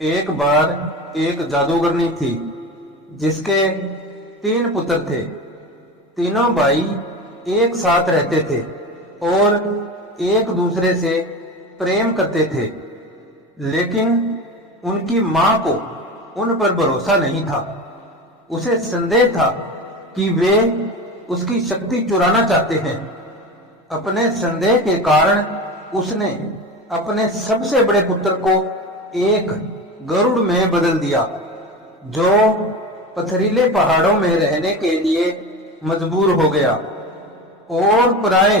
एक बार एक जादूगरनी थी जिसके 3 पुत्र थे। तीनों भाई एक साथ रहते थे और एक दूसरे से प्रेम करते थे, लेकिन उनकी मां को उन पर भरोसा नहीं था। उसे संदेह था कि वे उसकी शक्ति चुराना चाहते हैं। अपने संदेह के कारण उसने अपने सबसे बड़े पुत्र को एक गरुड़ में बदल दिया, जो पथरीले पहाड़ों में रहने के लिए मजबूर हो गया और प्राय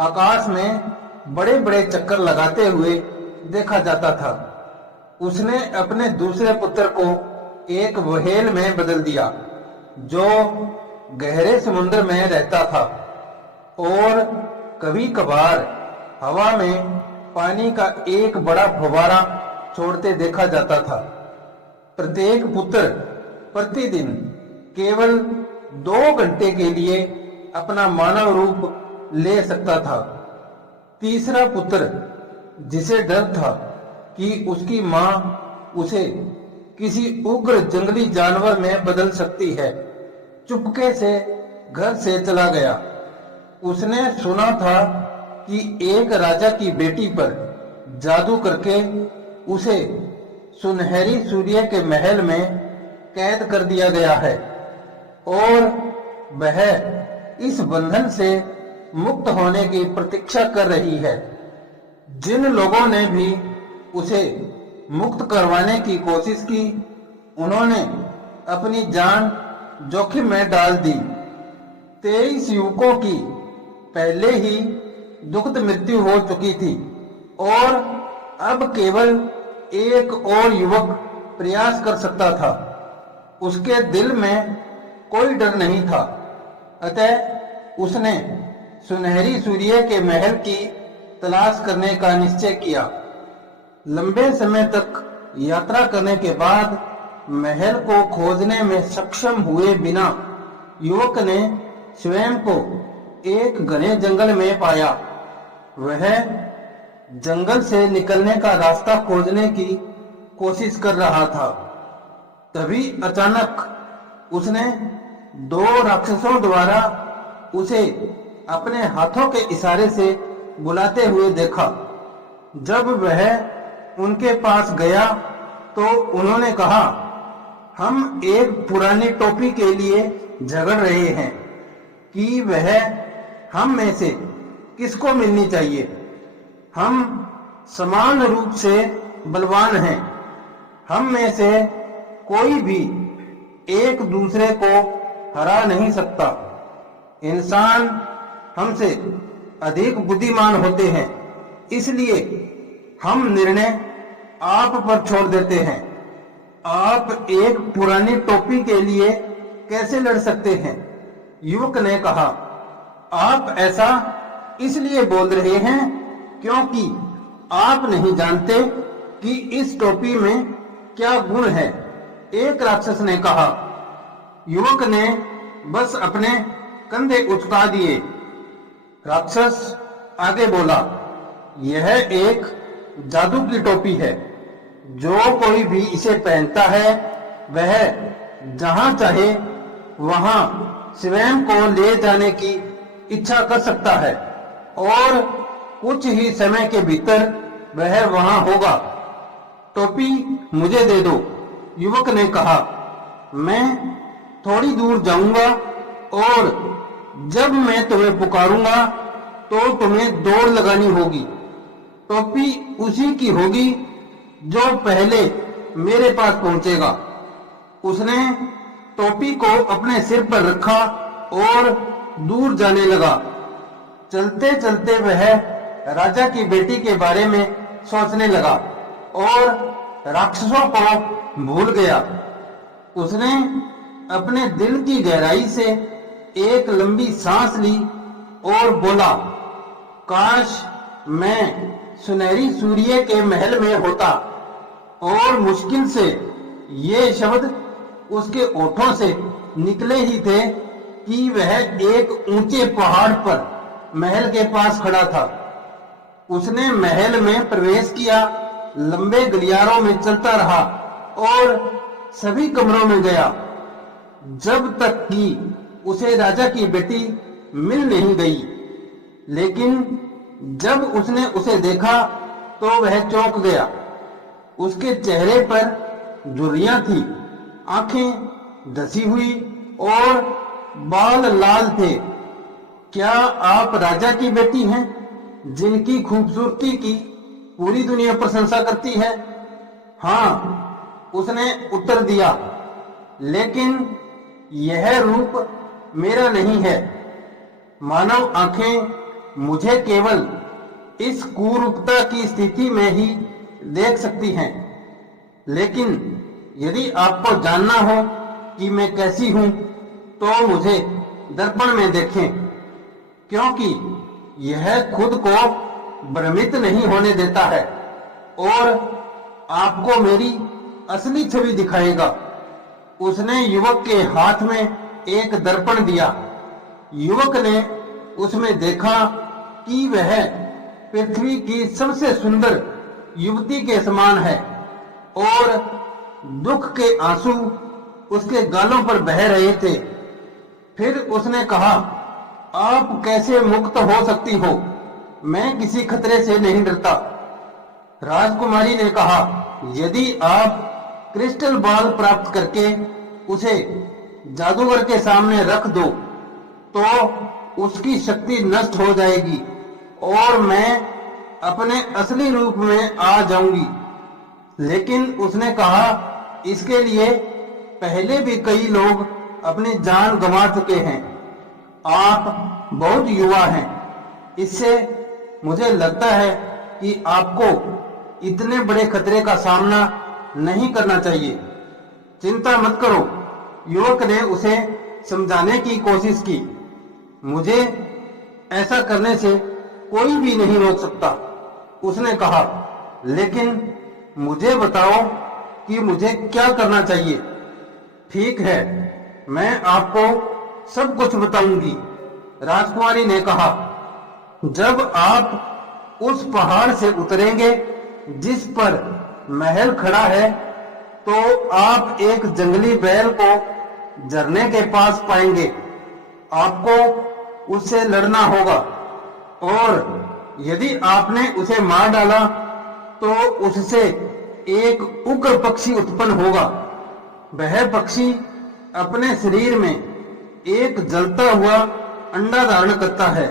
आकाश में बड़े बड़े चक्कर लगाते हुए देखा जाता था। उसने अपने दूसरे पुत्र को एक व्हेल में बदल दिया, जो गहरे समुद्र में रहता था और कभी कभार हवा में पानी का एक बड़ा फव्वारा छोड़ते देखा जाता था। प्रत्येक पुत्र प्रतिदिन केवल 2 घंटे के लिए अपना मानव रूप ले सकता था। तीसरा पुत्र, जिसे डर था कि उसकी मां उसे किसी उग्र जंगली जानवर में बदल सकती है, चुपके से घर से चला गया। उसने सुना था कि एक राजा की बेटी पर जादू करके उसे सुनहरी सूर्य के महल में कैद कर दिया गया है और वह इस बंधन से मुक्त होने की प्रतीक्षा कर रही है। जिन लोगों ने भी उसे मुक्त करवाने की कोशिश की, उन्होंने अपनी जान जोखिम में डाल दी। 23 युवकों की पहले ही दुखद मृत्यु हो चुकी थी और अब केवल एक और युवक प्रयास कर सकता था। उसके दिल में कोई डर नहीं था, अतः उसने सुनहरी सूर्य के महल की तलाश करने का निश्चय किया। लंबे समय तक यात्रा करने के बाद महल को खोजने में सक्षम हुए बिना युवक ने स्वयं को एक घने जंगल में पाया। वह जंगल से निकलने का रास्ता खोजने की कोशिश कर रहा था। तभी अचानक उसने 2 राक्षसों द्वारा उसे अपने हाथों के इशारे से बुलाते हुए देखा। जब वह उनके पास गया तो उन्होंने कहा, हम एक पुरानी टोपी के लिए झगड़ रहे हैं कि वह हम में से किसको मिलनी चाहिए। हम समान रूप से बलवान हैं। हम में से कोई भी एक दूसरे को हरा नहीं सकता। इंसान हमसे अधिक बुद्धिमान होते हैं, इसलिए हम निर्णय आप पर छोड़ देते हैं। आप एक पुरानी टोपी के लिए कैसे लड़ सकते हैं? युवक ने कहा, आप ऐसा इसलिए बोल रहे हैं क्योंकि आप नहीं जानते कि इस टोपी में क्या गुण है। एक राक्षस ने कहा। युवक ने बस अपने कंधे उचका दिए। राक्षस आगे बोला, यह एक जादू की टोपी है। जो कोई भी इसे पहनता है वह जहां चाहे वहां स्वयं को ले जाने की इच्छा कर सकता है और कुछ ही समय के भीतर वह वहां होगा। टोपी मुझे दे दो, युवक ने कहा। मैं थोड़ी दूर जाऊंगा और जब मैं तुम्हें पुकारूंगा तो तुम्हें दौड़ लगानी होगी। टोपी उसी की होगी जो पहले मेरे पास पहुंचेगा। उसने टोपी को अपने सिर पर रखा और दूर जाने लगा। चलते चलते वह राजा की बेटी के बारे में सोचने लगा और राक्षसों को भूल गया। उसने अपने दिल की गहराई से एक लंबी सांस ली और बोला, काश मैं सुनहरी सूर्य के महल में होता। और मुश्किल से ये शब्द उसके ओठों से निकले ही थे कि वह एक ऊंचे पहाड़ पर महल के पास खड़ा था। उसने महल में प्रवेश किया लंबे गलियारों में चलता रहा और सभी कमरों में गया, जब तक कि उसे राजा की बेटी मिल नहीं गई। लेकिन जब उसने उसे देखा तो वह चौंक गया। उसके चेहरे पर झुर्रियां थी, आंखें धसी हुई और बाल लाल थे। क्या आप राजा की बेटी हैं, जिनकी खूबसूरती की पूरी दुनिया प्रशंसा करती है? हाँ, उसने उत्तर दिया, लेकिन यह रूप मेरा नहीं है। मानव आंखें मुझे केवल इस कुरूपता की स्थिति में ही देख सकती हैं। लेकिन यदि आपको जानना हो कि मैं कैसी हूं, तो मुझे दर्पण में देखें, क्योंकि यह खुद को भ्रमित नहीं होने देता है और आपको मेरी असली छवि दिखाएगा। उसने युवक के हाथ में एक दर्पण दिया। युवक ने उसमें देखा कि वह पृथ्वी की सबसे सुंदर युवती के समान है और दुख के आंसू उसके गालों पर बह रहे थे। फिर उसने कहा, आप कैसे मुक्त हो सकती हो? मैं किसी खतरे से नहीं डरता। राजकुमारी ने कहा, यदि आप क्रिस्टल बॉल प्राप्त करके उसे जादूगर के सामने रख दो, तो उसकी शक्ति नष्ट हो जाएगी और मैं अपने असली रूप में आ जाऊंगी। लेकिन उसने कहा, इसके लिए पहले भी कई लोग अपनी जान गंवा चुके हैं। आप बहुत युवा हैं, इससे मुझे लगता है कि आपको इतने बड़े खतरे का सामना नहीं करना चाहिए। चिंता मत करो। युवक ने उसे समझाने की कोशिश की। मुझे ऐसा करने से कोई भी नहीं रोक सकता, उसने कहा, लेकिन मुझे बताओ कि मुझे क्या करना चाहिए। ठीक है, मैं आपको सब कुछ बताऊंगी, राजकुमारी ने कहा। जब आप उस पहाड़ से उतरेंगे जिस पर महल खड़ा है, तो आप एक जंगली बैल को झरने के पास पाएंगे। आपको उससे लड़ना होगा और यदि आपने उसे मार डाला तो उससे एक उग्र पक्षी उत्पन्न होगा। वह पक्षी अपने शरीर में एक जलता हुआ अंडा धारण करता है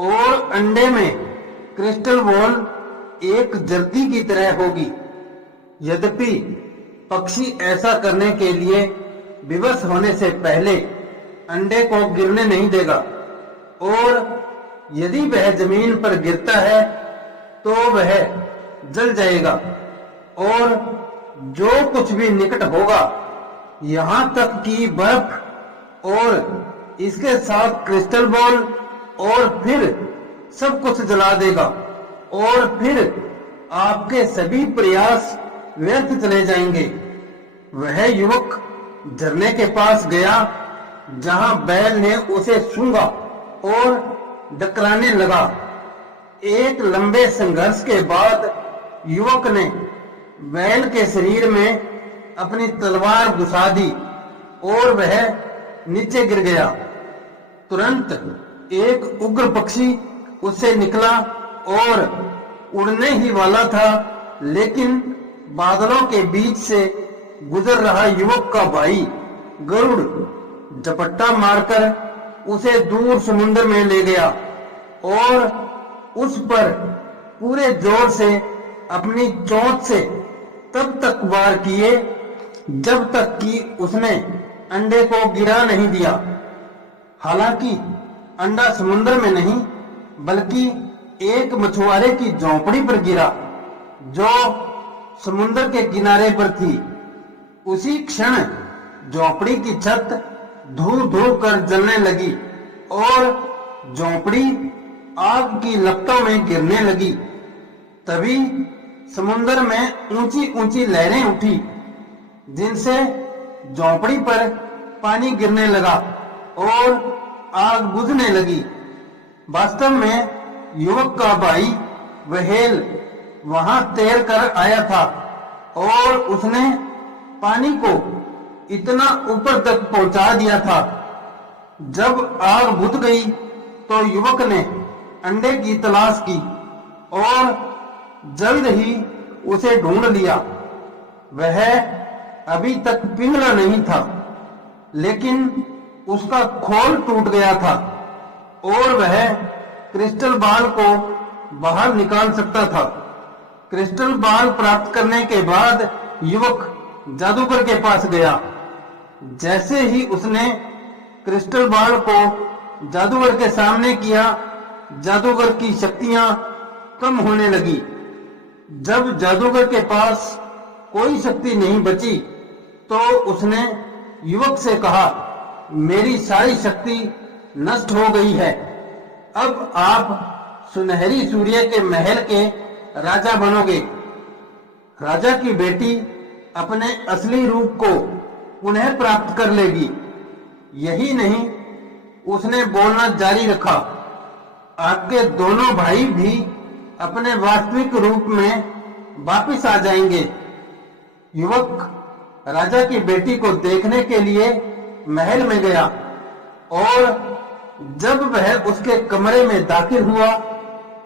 और अंडे में क्रिस्टल बॉल एक जर्दी की तरह होगी। यद्यपि पक्षी ऐसा करने के लिए विवश होने से पहले अंडे को गिरने नहीं देगा और यदि वह जमीन पर गिरता है तो वह जल जाएगा और जो कुछ भी निकट होगा, यहाँ तक कि बर्फ और इसके साथ क्रिस्टल बॉल, और फिर सब कुछ जला देगा और फिर आपके सभी प्रयास व्यर्थ चले जाएंगे। वह युवक झरने के पास गया जहां बैल ने उसे सूंघा और डकराने लगा। एक लंबे संघर्ष के बाद युवक ने बैल के शरीर में अपनी तलवार घुसा दी और वह नीचे गिर गया। तुरंत एक उग्र पक्षी उससे निकला और उड़ने ही वाला था, लेकिन बादलों के बीच से गुजर रहा युवक का भाई गरुड़ झपट्टा मारकर उसे दूर समुद्र में ले गया और उस पर पूरे जोर से अपनी चोंच से तब तक वार किए जब तक कि उसने अंडे को गिरा नहीं दिया। हालांकि अंडा समुद्र में नहीं बल्कि एक मछुआरे की झोंपड़ी पर गिरा जो समुद्र के किनारे पर थी। उसी क्षण झोंपड़ी की छत धू धू कर जलने लगी और झोंपड़ी आग की लपटों में गिरने लगी। तभी समुद्र में ऊंची ऊंची लहरें उठी जिनसे झोंपड़ी पर पानी गिरने लगा और आग बुझने लगी। वास्तव में युवक का भाई व्हेल वहां तैर कर आया था और उसने पानी को इतना ऊपर तक पहुंचा दिया था। जब आग बुझ गई तो युवक ने अंडे की तलाश की और जल्द ही उसे ढूंढ लिया। वह अभी तक पिघला नहीं था, लेकिन उसका खोल टूट गया था और वह क्रिस्टल बॉल को बाहर निकाल सकता था। क्रिस्टल बॉल प्राप्त करने के बाद युवक जादूगर के पास गया। जैसे ही उसने क्रिस्टल बॉल को जादूगर के सामने किया, जादूगर की शक्तियां कम होने लगी। जब जादूगर के पास कोई शक्ति नहीं बची तो उसने युवक से कहा, मेरी सारी शक्ति नष्ट हो गई है। अब आप सुनहरी सूर्य के महल के राजा बनोगे। राजा की बेटी अपने असली रूप को पुनः प्राप्त कर लेगी। यही नहीं, उसने बोलना जारी रखा, आपके दोनों भाई भी अपने वास्तविक रूप में वापस आ जाएंगे। युवक राजा की बेटी को देखने के लिए महल में गया और जब वह उसके कमरे में दाखिल हुआ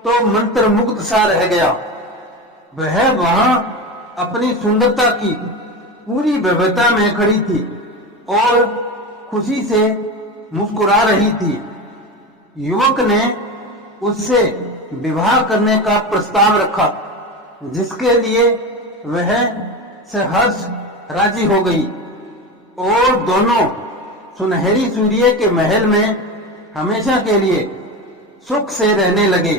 तो मंत्र मुग्ध सा रह गया। वह वहां अपनी सुंदरता की पूरी भव्यता में खड़ी थी और खुशी से मुस्कुरा रही थी। युवक ने उससे विवाह करने का प्रस्ताव रखा, जिसके लिए वह सहर्ष राजी हो गई और दोनों सुनहरी सूर्य के महल में हमेशा के लिए सुख से रहने लगे।